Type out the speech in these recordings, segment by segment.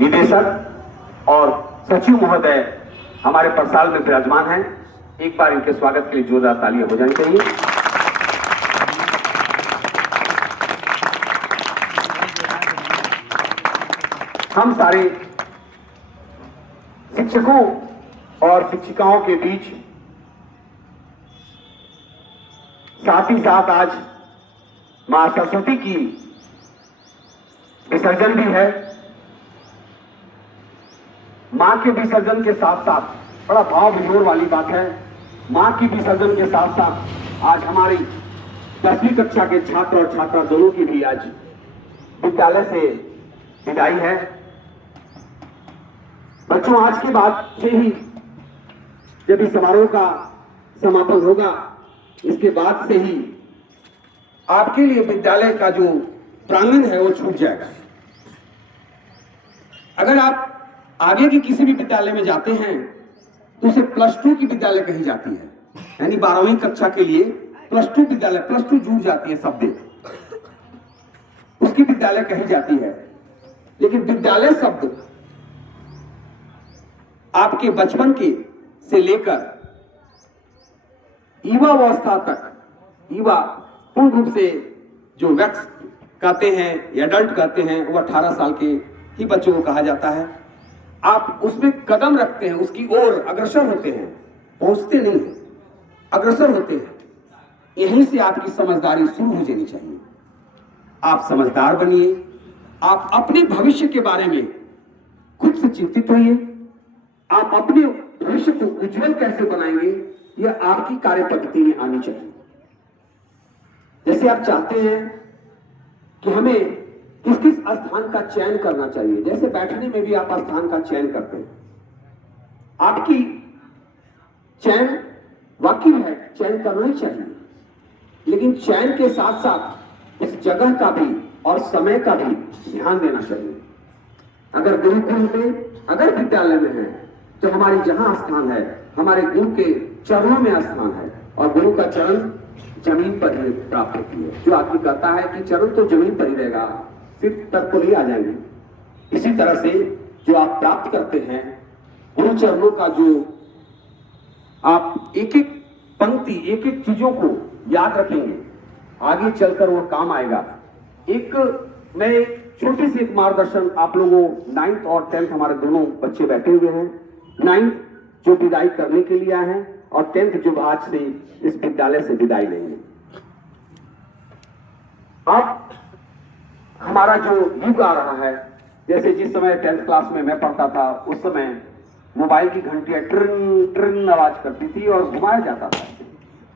निदेशक और सचिव महोदय हमारे प्रसाल में विराजमान हैं। एक बार इनके स्वागत के लिए जोरदार तालियां हो जानी चाहिए। हम सारे शिक्षकों और शिक्षिकाओं के बीच साथ ही साथ आज मां सरस्वती की विसर्जन भी है। मां के विसर्जन के साथ साथ बड़ा भाव विभोर वाली बात है, मां की विसर्जन के साथ साथ आज हमारी 10वीं कक्षा के छात्र और छात्रा दोनों की भी आज विद्यालय से विदाई है। बच्चों, आज के बाद से ही जब इस समारोह का समापन होगा, इसके बाद से ही आपके लिए विद्यालय का जो प्रांगण है वो छूट जाएगा। अगर आप आगे की किसी भी विद्यालय में जाते हैं तो उसे +2 की विद्यालय कही जाती है, यानी 12वीं कक्षा के लिए +2 विद्यालय, +2 जुड़ जाती है शब्द, उसकी विद्यालय कही जाती है। लेकिन विद्यालय शब्द आपके बचपन के से लेकर युवावस्था तक, युवा पूर्ण रूप से जो वैक्स कहते हैं या अडल्ट कहते हैं, वो 18 साल के ही बच्चों को कहा जाता है। आप उसमें कदम रखते हैं, उसकी ओर अग्रसर होते हैं, पहुंचते नहीं हैं, अग्रसर होते हैं। यहीं से आपकी समझदारी शुरू हो जानी चाहिए। आप समझदार बनिए, आप अपने भविष्य के बारे में खुद से चिंतित होइए। आप अपने भविष्य को उज्जवल कैसे बनाएंगे, यह आपकी कार्य पद्धति में आनी चाहिए। जैसे आप चाहते हैं कि हमें किस किस स्थान का चयन करना चाहिए, जैसे बैठने में भी आप स्थान का चयन करते हैं। आपकी चयन वाकई है, चयन करना ही चाहिए, लेकिन चयन के साथ साथ उस जगह का भी और समय का भी ध्यान देना चाहिए। अगर गुरुकुल में, अगर विद्यालय में है, तो हमारी जहां स्थान है, हमारे गुरु के चरणों में स्थान है, और गुरु का चरण जमीन पर ही प्राप्त होती है। जो आदमी कहता है कि चरण तो जमीन पर ही रहेगा, सिर्फ तक को नहीं आ जाएंगे, इसी तरह से जो आप प्राप्त करते हैं उन चरणों का, जो आप एक एक पंक्ति, एक एक चीजों को याद रखेंगे, आगे चलकर वो काम आएगा। मैं छोटी सी एक मार्गदर्शन आप लोगों, 9th और 10th हमारे दोनों बच्चे बैठे हुए हैं। 9th जो विदाई करने के लिए आए हैं और 10th जो आज से इस विद्यालय से विदाई लेंगे। अब हमारा जो युग आ रहा है, जैसे जिस समय 10th क्लास में मैं पढ़ता था, उस समय मोबाइल की घंटियां ट्रिन ट्रिन आवाज करती थी और घुमाया जाता था,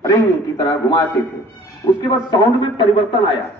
रिंग की तरह घुमाते थे। उसके बाद साउंड में परिवर्तन आया।